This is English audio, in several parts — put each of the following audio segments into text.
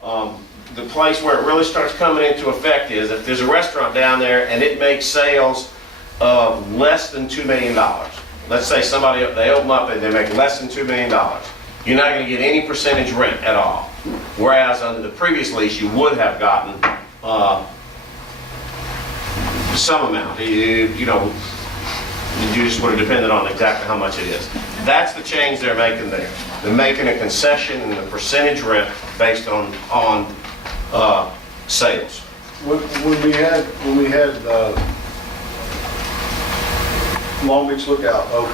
The place where it really starts coming into effect is if there's a restaurant down there and it makes sales of less than $2 million. Let's say somebody, they open up and they make less than $2 million. You're not going to get any percentage rent at all. Whereas under the previous lease, you would have gotten some amount. You know, you just would have depended on exactly how much it is. That's the change they're making there. They're making a concession in the percentage rent based on sales. When we had Long Beach Lookout open,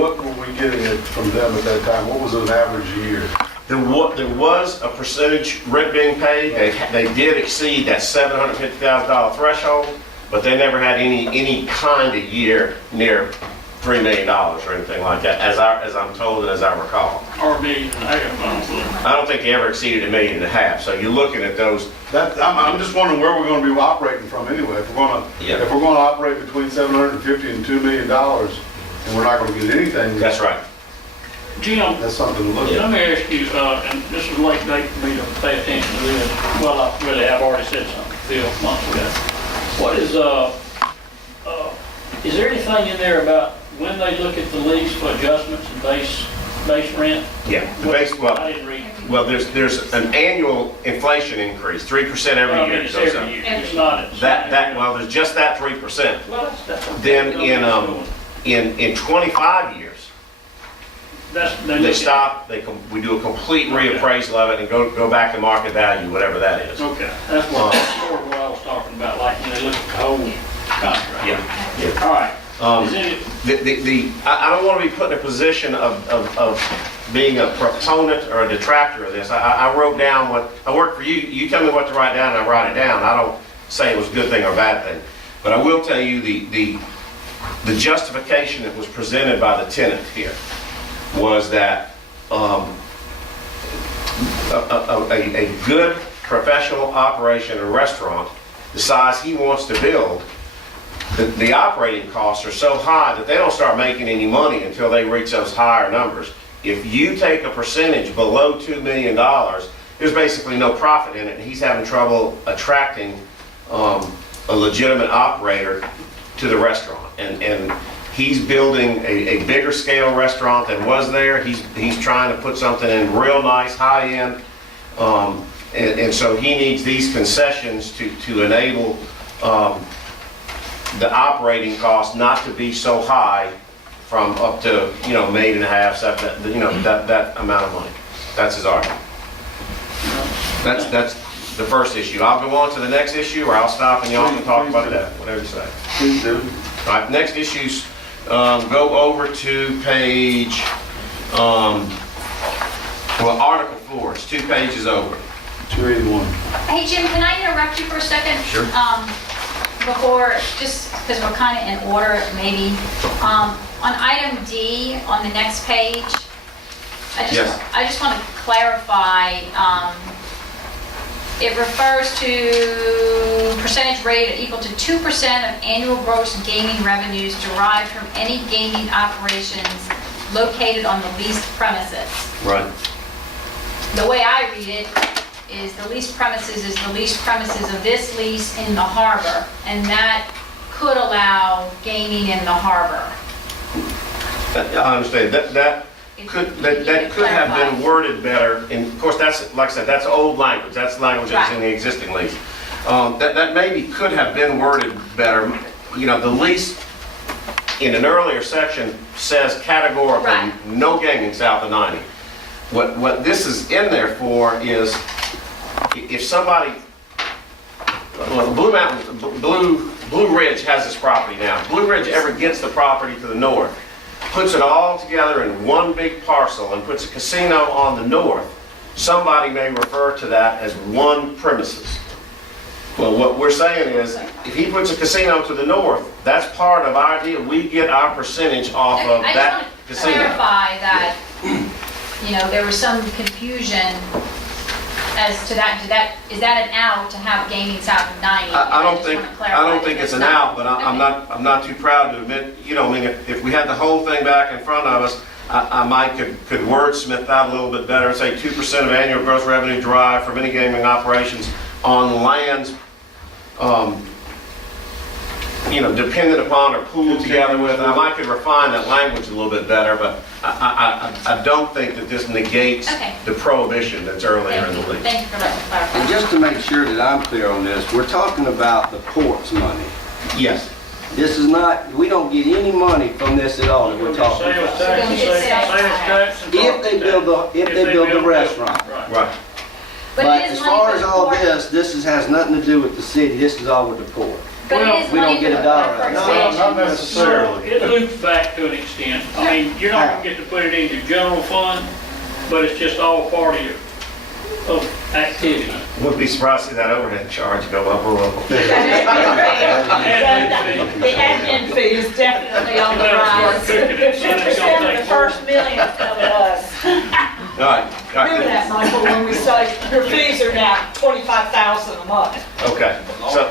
what were we getting it from them at that time? What was an average year? There was a percentage rent being paid. They did exceed that $750,000 threshold, but they never had any kind of year near $3 million or anything like that, as I'm told and as I recall. Or $1.5 million, honestly. I don't think they ever exceeded $1.5 million. So you're looking at those. I'm just wondering where we're going to be operating from anyway. If we're going to operate between $750,000 and $2 million, and we're not going to get anything. That's right. Jim, That's something to look let at. me ask you, and this is late date for me to pay attention to this. Well, I really have already said something a few months ago. What is there anything in there about when they look at the lease for adjustments and base rent? Yeah. The base, I didn't read. well, there's an annual inflation increase, 3% every I mean, year. it's goes up. every year. It's not. Well, there's just that 3%. Well, that's okay. Then in 25 years, they stop. We do a complete reappraisal of it and go back to market value, whatever that is. Okay, that's what I was talking about, like when they look at the whole contract. Yeah. All right. Is it, I don't want to be put in a position of being a proponent or a detractor of this. I wrote down what, I work for you, you tell me what to write down and I write it down. I don't say it was a good thing or a bad thing. But I will tell you the justification that was presented by the tenant here was that a good professional operation, a restaurant, the size he wants to build, the operating costs are so high that they don't start making any money until they reach those higher numbers. If you take a percentage below $2 million, there's basically no profit in it, and he's having trouble attracting a legitimate operator to the restaurant. And he's building a bigger scale restaurant than was there. He's trying to put something in real nice, high end, and so he needs these concessions to enable the operating cost not to be so high from up to, $1.5 million, that amount of money. That's his argument. That's the first issue. I'll go on to the next issue, or I'll stop and y'all can talk about that, whatever you say. Please do. All right, next issues, go over to page, Article 4, it's 2 pages over. 281. Hey, Jim, can I interrupt you for a second? Sure. Before, just because we're kind of in order, maybe. On item D, on the next page, Yes. I just want to clarify, it refers to percentage rate equal to 2% of annual gross gaming revenues derived from any gaming operations located on the leased premises. Right. The way I read it is the leased premises is the leased premises of this lease in the harbor, and that could allow gaming in the harbor. I understand, that could have been worded better, and of course, that's, like I said, that's old language, that's language that's in the existing lease. That maybe could have been worded better. The lease in an earlier section says categorically, Right. no gaming south of 90. What this is in there for is, if somebody, Blue Ridge has this property now. If Blue Ridge ever gets the property to the north, puts it all together in one big parcel and puts a casino on the north, somebody may refer to that as one premises. Well, what we're saying is, if he puts a casino to the north, that's part of our deal. We get our percentage off of that I just casino. want to clarify that, there was some confusion as to that. Is that an out to have gaming south of 90? I don't just think, want to clarify I don't think that it's an that's out, but I'm okay. not too proud to admit, if we had the whole thing back in front of us, I might could wordsmith that a little bit better and say 2% of annual gross revenue derived from any gaming operations on lands, dependent upon or pooled together with. And I might could refine that language a little bit better, but I don't think that this negates Okay. the prohibition that's earlier in the lease. Thank you for letting me clarify. And just to make sure that I'm clear on this, we're talking about the port's money. Yes. This is not, we don't get any money from this at all that we're talking Sales about. tax, We're gonna get sales tax. and If they build the restaurant. Right. Right. But But it is as money far for as the all port. this has nothing to do with the city, this is all with the port. But it Well, is we don't money get for a the dollar port for out of it. No, not expansion. necessarily. It loops back to an extent. I mean, you're not gonna get to put it in your general fund, but it's just all part of activity. Wouldn't be surprised to see that overhead charge go up a little. And The admin fee is definitely on the rise. 2% of the first million coming to us. All right. Remember that, Michael, when we say your fees are now $25,000 a month. Okay. So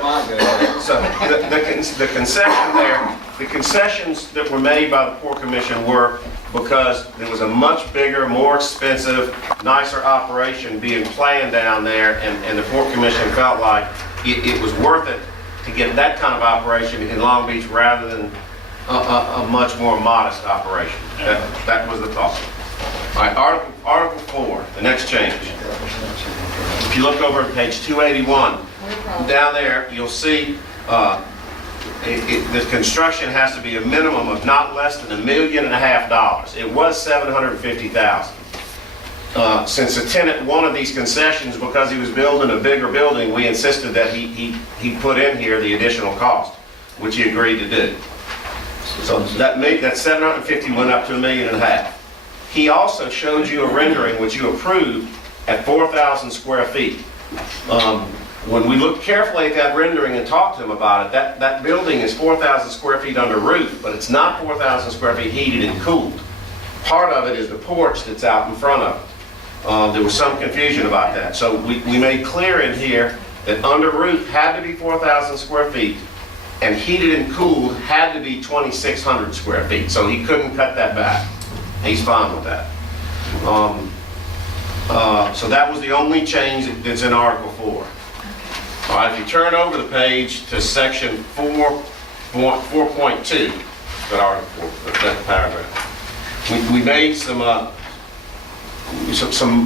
the concession there, the concessions that were made by the Port Commission were because there was a much bigger, more expensive, nicer operation being planned down there, and the Port Commission felt like it was worth it to get that kind of operation in Long Beach rather than a much more modest operation. That was the thought. All right, Article 4, the next change. If you look over at page 281, down there, you'll see the construction has to be a minimum of not less than $1.5 million. It was $750,000. Since the tenant wanted these concessions because he was building a bigger building, we insisted that he put in here the additional cost, which he agreed to do. So that $750,000 went up to $1.5 million. He also showed you a rendering, which you approved, at 4,000 square feet. When we looked carefully at that rendering and talked to him about it, that building is 4,000 square feet under roof, but it's not 4,000 square feet heated and cooled. Part of it is the porch that's out in front of it. There was some confusion about that. So we made clear in here that under roof had to be 4,000 square feet, and heated and cooled had to be 2,600 square feet. So he couldn't cut that back. He's fine with that. So that was the only change that's in Article 4. All right, if you turn over the page to section 4.2, that Article 4, that paragraph, we made some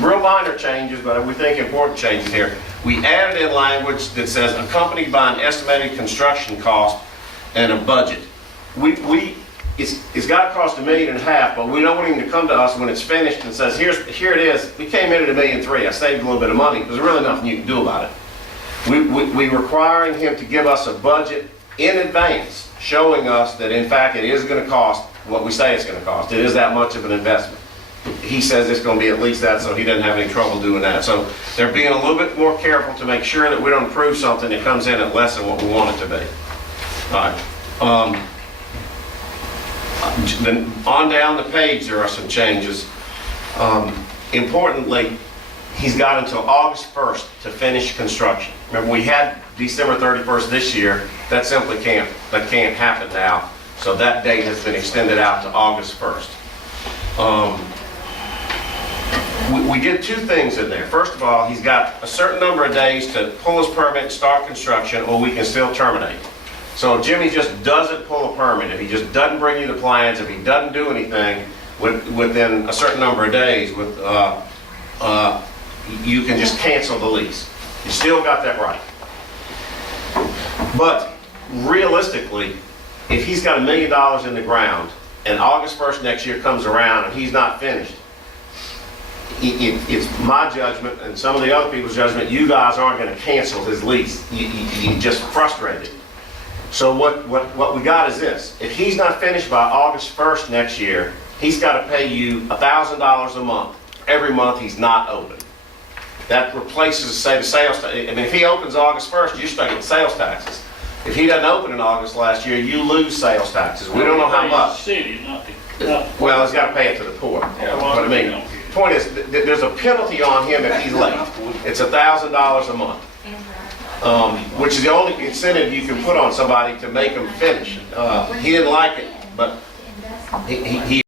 real minor changes, but we think important changes here. We added in language that says accompanied by an estimated construction cost and a budget. It's got to cost $1.5 million, but we don't want him to come to us when it's finished and says, here it is. We came in at $1.3 million. I saved a little bit of money. There's really nothing you can do about it. We requiring him to give us a budget in advance, showing us that in fact it is going to cost what we say it's going to cost. It is that much of an investment. He says it's going to be at least that, so he doesn't have any trouble doing that. So they're being a little bit more careful to make sure that we don't approve something that comes in at less than what we want it to be. All right. Then on down the page, there are some changes. Importantly, he's got until August 1st to finish construction. Remember, we had December 31st this year. That simply can't happen now. So that date has been extended out to August 1st. We did two things in there. First of all, he's got a certain number of days to pull his permit and start construction, or we can still terminate. So if Jimmy just doesn't pull a permit, if he just doesn't bring you the plans, if he doesn't do anything within a certain number of days, you can just cancel the lease. You still got that right. But realistically, if he's got $1 million in the ground and August 1st next year comes around and he's not finished, it's my judgment and some of the other people's judgment, you guys aren't going to cancel his lease. You just frustrated. So what we got is this. If he's not finished by August 1st next year, he's got to pay you $1,000 a month every month he's not open. That replaces, say, the sales tax. I mean, if he opens August 1st, you start getting sales taxes. If he doesn't open in August last year, you lose sales taxes. We don't know how much. City, not the. Well, he's got to pay it to the port. Yeah, well, But I mean, the point is, there's a penalty on him if he's late. It's $1,000 a month, which is the only incentive you can put on somebody to make them finish. He didn't like it, but he